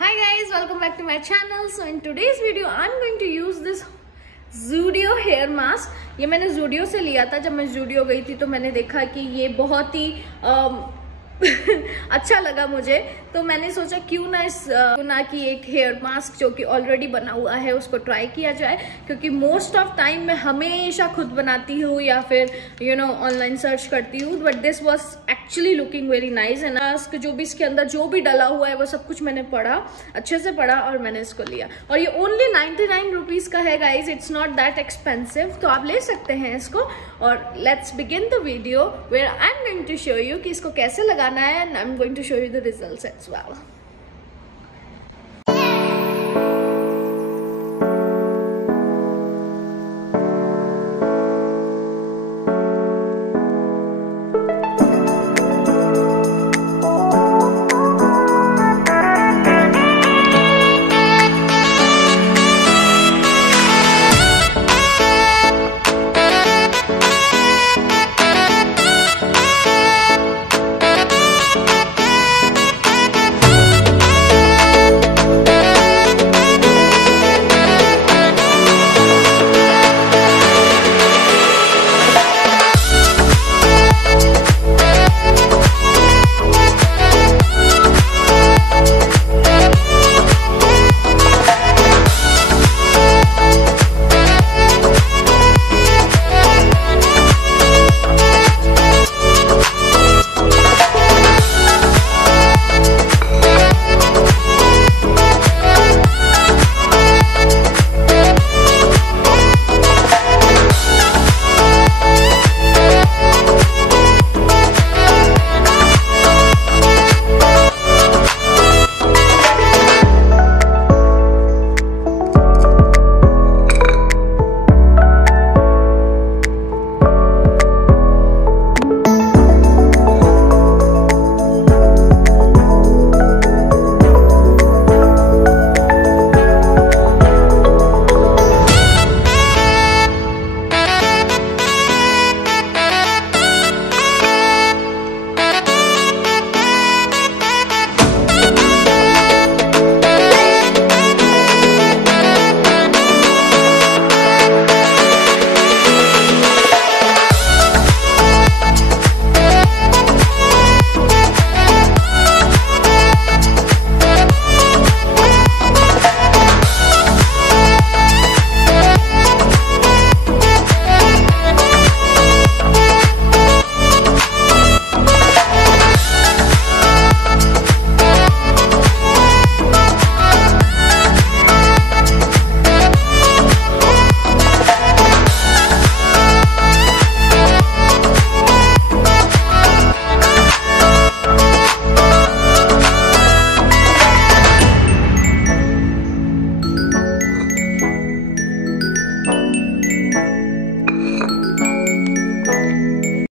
Hi guys, welcome back to my channel. So in today's video I'm going to use this Zudio hair mask. ये मैंने Zudio से लिया था. जब मैं Zudio गई थी तो मैंने देखा कि ये बहुत ही अच्छा लगा मुझे, तो मैंने सोचा क्यों ना कि एक हेयर मास्क जो कि ऑलरेडी बना हुआ है उसको ट्राई किया जाए, क्योंकि मोस्ट ऑफ टाइम मैं हमेशा खुद बनाती हूँ या फिर ऑनलाइन सर्च करती हूँ. But this was actually looking very nice and mask जो भी इसके अंदर जो भी डला हुआ है वो सब कुछ मैंने पढ़ा, अच्छे से पढ़ा और मैंने इसको लिया. और ये ओनली 99 रुपीज़ का है guys, it's not that expensive, तो आप ले सकते हैं इसको. और let's begin the video where I am going to show you कि इसको कैसे लगाना है and I am going to show you the results as well.